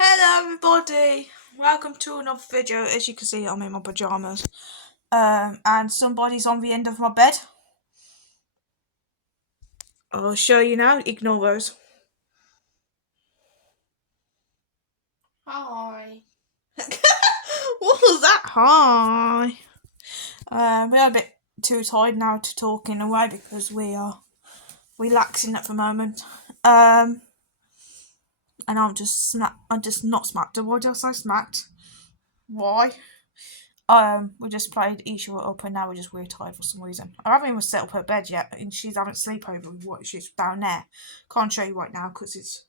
Hello everybody, welcome to another video. As you can see, I'm in my pyjamas and somebody's on the end of my bed. I'll show you now, ignore those. Hi. What was that? Hi. We're a bit too tired now to talk in a way because we are relaxing at the moment. And I'm just not smacked. Why did I say smacked? Why? We just played each other up and now we're tired for some reason. I haven't even set up her bed yet and she's having a sleepover with what she's down there. Can't show you right now because it's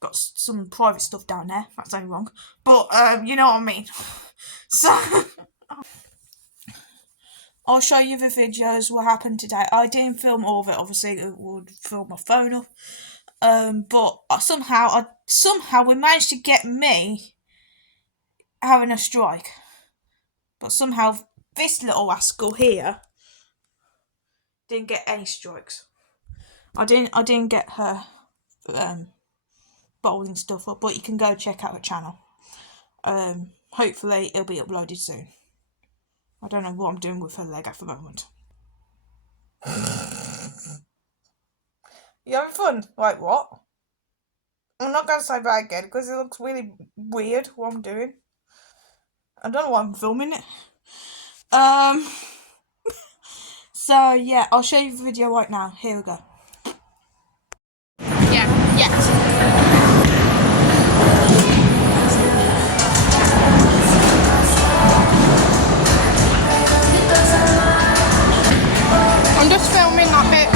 got some private stuff down there. That's only wrong. But, you know what I mean. So, I'll show you the videos what happened today. I didn't film all of it, obviously it would fill my phone up. But somehow we managed to get me having a strike. But somehow this little rascal here didn't get any strikes. I didn't get her bowling stuff up, but you can go check out her channel. Hopefully it'll be uploaded soon. I don't know what I'm doing with her leg at the moment. You having fun? Like what? I'm not going to say that again because it looks really weird what I'm doing. I don't know why I'm filming it. So yeah, I'll show you the video right now. Here we go. I'm just filming that bit.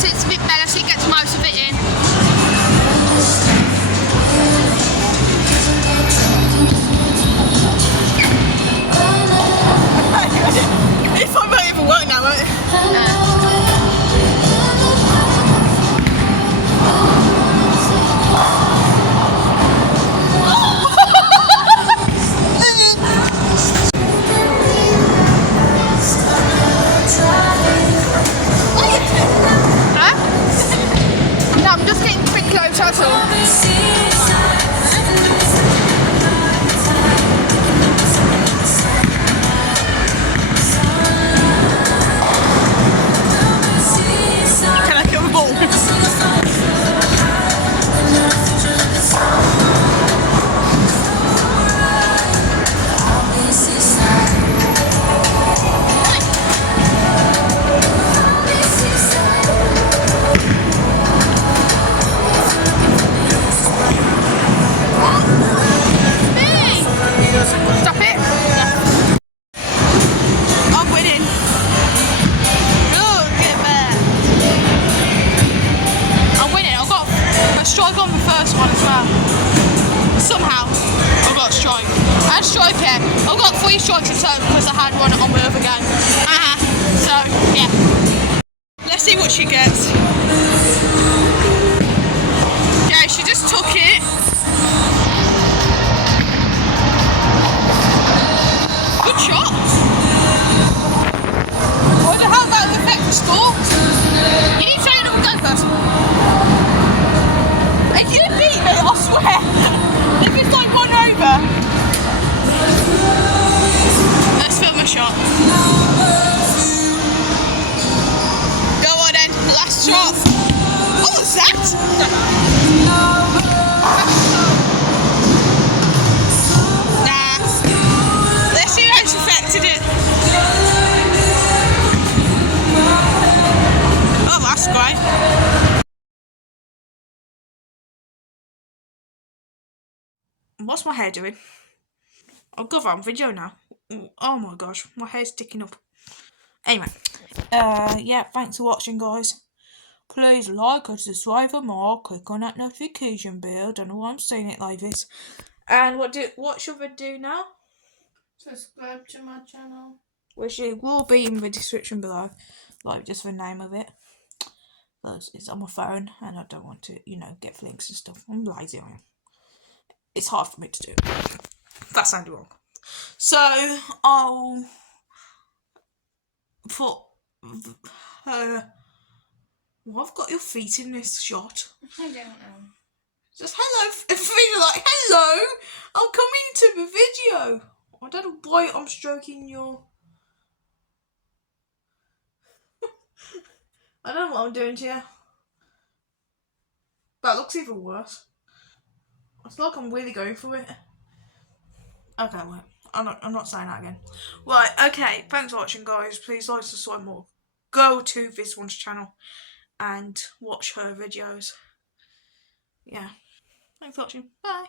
It's a bit better so it gets most of it in. It's not going to even work now, won't it? No, I'm just getting quick close, that's all. Can I kill the ball? Stop it. I'm winning. Look at that. I'm winning. I got a strike on the first one as well. Somehow I got a strike. I had a strike here. I got 3 strikes in total because I had one on the other game. So yeah. Let's see what she gets. Yeah, she just took it. Good shot. Why the hell that would affect the score? You need to say another go first. Are you beat me? I swear. If it's like 1 over. Let's film a shot. Go on then, last shot. Oh, What's my hair doing? I've got on video now. Oh my gosh, my hair's sticking up. Anyway, yeah, thanks for watching, guys. Please like and subscribe for more. Click on that notification bell. Don't know why I'm saying it like this. And what should we do now? Subscribe to my channel. Which it will be in the description below, like just the name of it. Because it's on my phone and I don't want to, get links and stuff. I'm lazy, I am. It's hard for me to do. That sounded wrong. So I'll put. Well, I've got your feet in this shot. I don't know. Just hello, feet like hello. I'm coming to the video. I don't know why I'm stroking your. I don't know what I'm doing to you. That looks even worse. It's like I'm really going for it. Okay, well, I'm not saying that again. Right, okay, thanks for watching, guys. Please like, subscribe more. Go to this one's channel and watch her videos. Yeah. Thanks for watching. Bye.